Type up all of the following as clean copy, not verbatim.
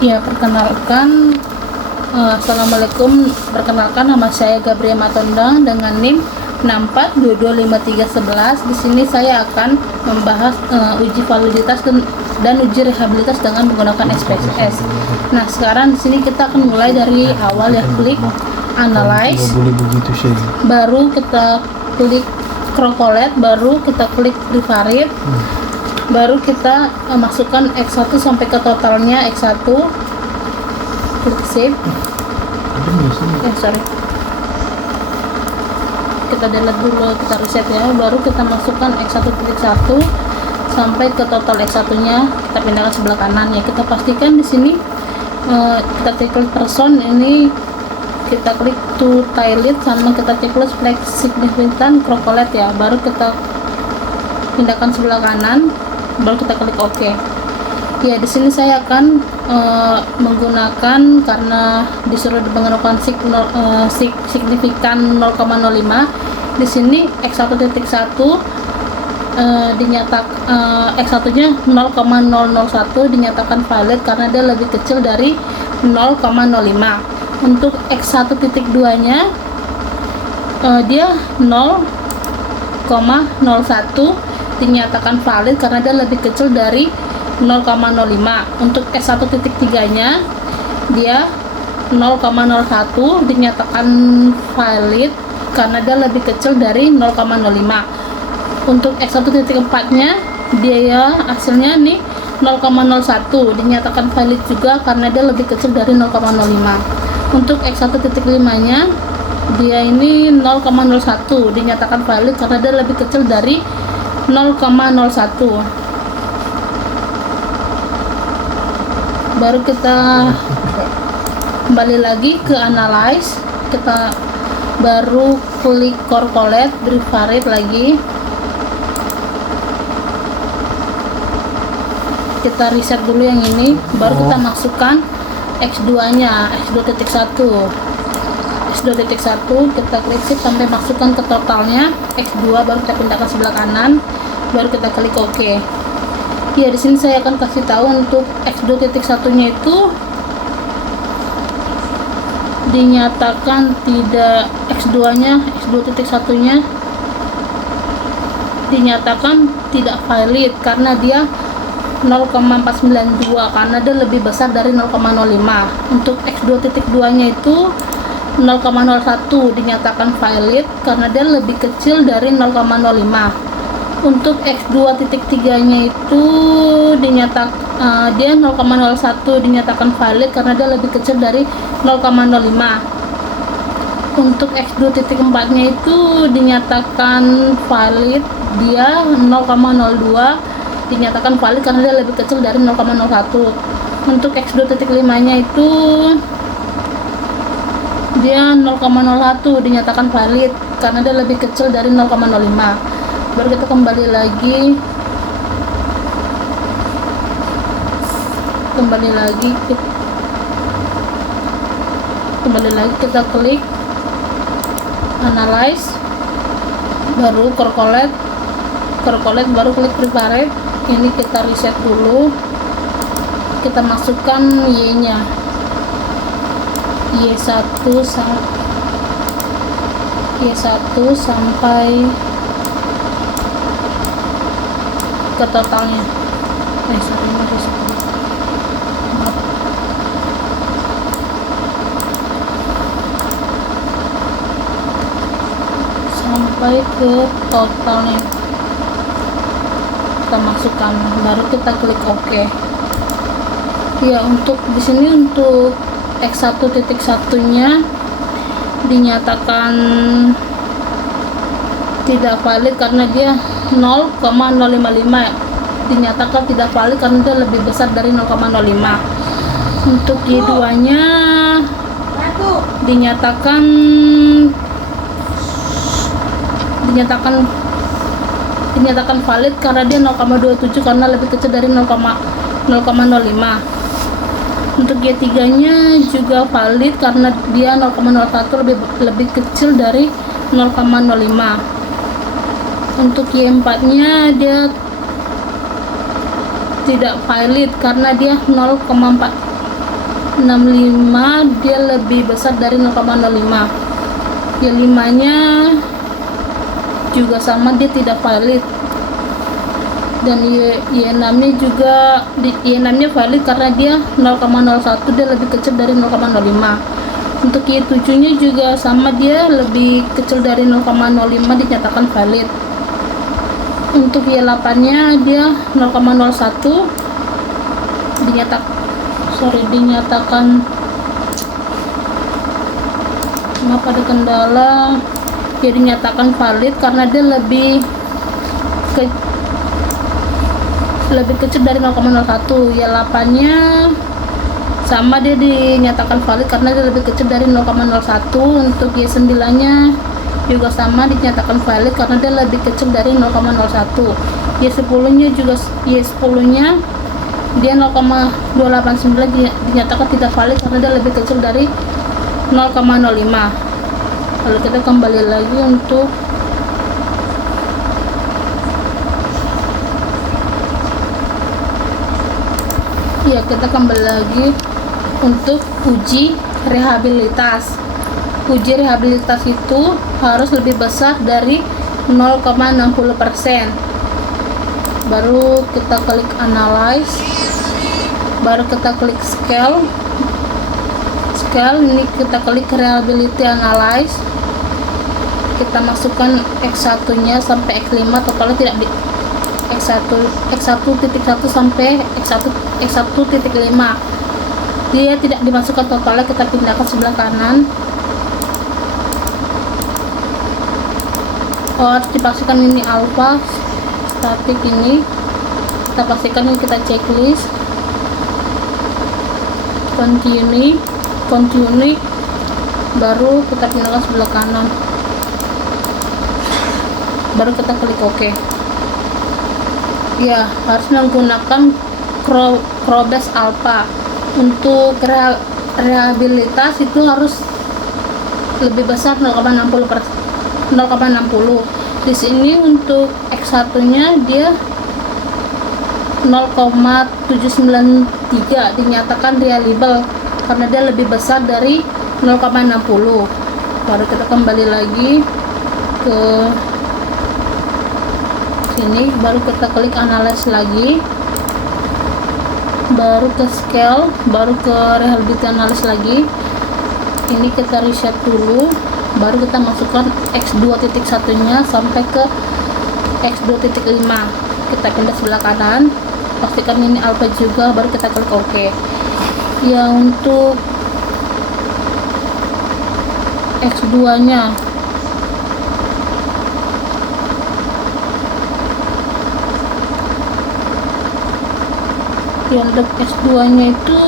Ya, perkenalkan, Assalamualaikum. Perkenalkan, nama saya Gabriel Matondang dengan NIM 64225311. Di sini saya akan membahas uji validitas dan uji rehabilitas dengan menggunakan SPSS. Nah, sekarang di sini kita akan mulai dari awal ya. Klik Analyze, baru kita klik Crocolet, baru kita klik Prefarid, baru kita masukkan X1 sampai ke totalnya X1, klik save. Sorry, kita delete dulu, kita reset ya. Baru kita masukkan X1.1 sampai ke total X1 nya, kita pindahkan sebelah kanan ya. Kita pastikan di sini kita klik person ini, kita klik to tiled, sama kita checklist flag significant Crocolet ya. Baru kita pindahkan sebelah kanan, baru kita klik OK. Ya, di sini saya akan menggunakan, karena disuruh menggunakan signifikan 0,05. Di sini X1.1 X1-nya 0,001 dinyatakan valid karena dia lebih kecil dari 0,05. Untuk X1.2-nya dia 0,01 dinyatakan valid karena dia lebih kecil dari 0,05. Untuk S1.3-nya dia 0,01 dinyatakan valid karena dia lebih kecil dari 0,05. Untuk X1.4-nya dia hasilnya nih 0,01 dinyatakan valid juga karena dia lebih kecil dari 0,05. Untuk X1.5-nya dia ini 0,01 dinyatakan valid karena dia lebih kecil dari 0,01. Baru kita kembali lagi ke Analyze, kita baru klik Crocolet, Prefarid lagi, kita reset dulu yang ini, baru kita masukkan X2-nya, X2.1. X2.1 kita klik shift sampai masukkan ke totalnya X2, baru kita pindahkan sebelah kanan, baru kita klik OK. Ya, di sini saya akan kasih tahu untuk X2.1-nya itu dinyatakan tidak, X2-nya, X2.1-nya dinyatakan tidak valid karena dia 0,492 karena dia lebih besar dari 0,05. Untuk X2.2-nya itu 0,01 dinyatakan valid karena dia lebih kecil dari 0,05. Untuk X2.3-nya itu dia 0,01 dinyatakan valid karena dia lebih kecil dari 0,05. Untuk X2.4-nya itu dinyatakan valid, dia 0,02 dinyatakan valid karena dia lebih kecil dari 0,01. Untuk X2.5-nya itu dia 0,01 dinyatakan valid karena dia lebih kecil dari 0,05. Baru kita kembali lagi kita klik Analyze, baru Crocolet, baru klik Prefarid. Ini kita reset dulu, kita masukkan Y-nya, Y1 sampai ke totalnya. Sampai ke totalnya kita masukkan, baru kita klik OK. Ya, untuk di sini untuk X1.1-nya dinyatakan tidak valid karena dia 0,055 dinyatakan tidak valid karena dia lebih besar dari 0,05. Untuk Y2-nya dinyatakan valid karena dia 0,27 karena lebih kecil dari 0,05. Untuk Y3-nya juga valid karena dia 0,01 lebih kecil dari 0,05. Untuk Y4-nya dia tidak valid karena dia 0,4 65 dia lebih besar dari 0,05. Y 5 nya juga sama, dia tidak valid. Dan Y6 nya juga, Y6 nya valid karena dia 0,01, dia lebih kecil dari 0,05. Untuk Y7 nya juga sama, dia lebih kecil dari 0,05, dinyatakan valid. Untuk Y8 nya dia 0,01, dinyatakan maaf ada kendala, dia dinyatakan valid karena dia lebih kecil dari 0,01. Y8 nya sama, dia dinyatakan valid karena dia lebih kecil dari 0,01. Untuk Y9 nya juga sama, dinyatakan valid karena dia lebih kecil dari 0,01. Y10 nya juga, Y10 nya dia 0,289, dinyatakan tidak valid karena dia lebih kecil dari 0,05. Lalu kita kembali lagi untuk kita kembali lagi untuk uji rehabilitas. Uji rehabilitas itu harus lebih besar dari 0,60%. Baru kita klik analyze, baru kita klik scale. Ini kita klik reliability analyze, kita masukkan X1 nya sampai X5, atau kalau tidak di X1.1 sampai X1.5, dia tidak dimasukkan totalnya, kita pindahkan sebelah kanan. Harus dipastikan ini alpha static, ini kita pastikan, ini kita checklist, continue, baru kita pindahkan sebelah kanan, baru kita klik OK. Ya, harus menggunakan Crobest Alpha. Untuk rehabilitas itu harus lebih besar 0,60. Di sini untuk X1 nya dia 0,793, dinyatakan reliable karena dia lebih besar dari 0,60. Baru kita kembali lagi ke sini, baru kita klik analyze lagi, baru ke scale, baru ke reliability analysis lagi. Ini kita reset dulu, baru kita masukkan X2.1 nya sampai ke X2.5, kita pindah sebelah kanan, pastikan ini alpha juga, baru kita klik OK. Ya, untuk X2 nya untuk S2 nya itu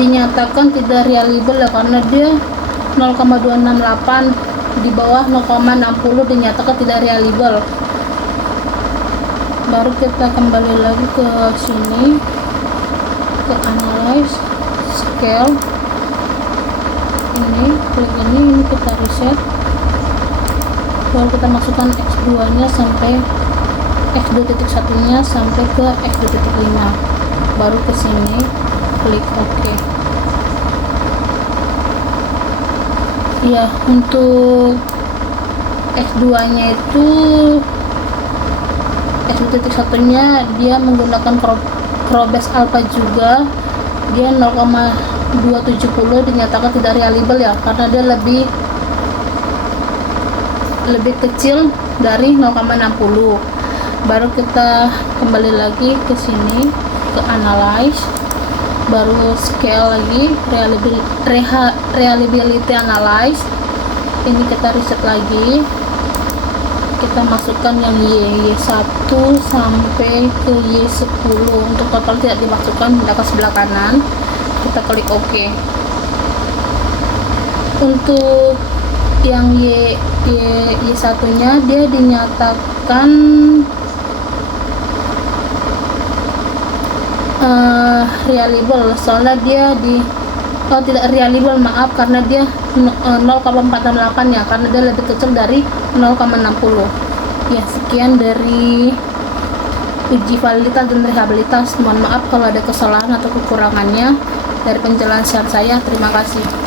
dinyatakan tidak reliable ya, karena dia 0,268, di bawah 0,60, dinyatakan tidak reliable. Baru kita kembali lagi ke sini, ke analyze, scale, ini klik ini kita reset, baru kita masukkan X2 nya sampai X2.1 nya sampai ke X2.5, baru ke sini klik OK. Ya, untuk X2 nya itu X2.1 nya dia menggunakan Crobest Alpha juga, dia 0,270, dinyatakan tidak reliable ya, karena dia lebih kecil dari 0,60. Baru kita kembali lagi ke sini, ke analyze, baru scale lagi, reliability analyze, ini kita reset lagi, kita masukkan yang Y1 sampai ke Y10, untuk total tidak dimasukkan, pindahkan sebelah kanan, kita klik OK. Untuk yang Y1 nya dia dinyatakan reliable, soalnya dia tidak reliable, maaf, karena dia 0,468 ya, karena dia lebih kecil dari 0,60. Ya, sekian dari uji validitas dan rehabilitas. Mohon maaf kalau ada kesalahan atau kekurangannya dari penjelasan saya. Terima kasih.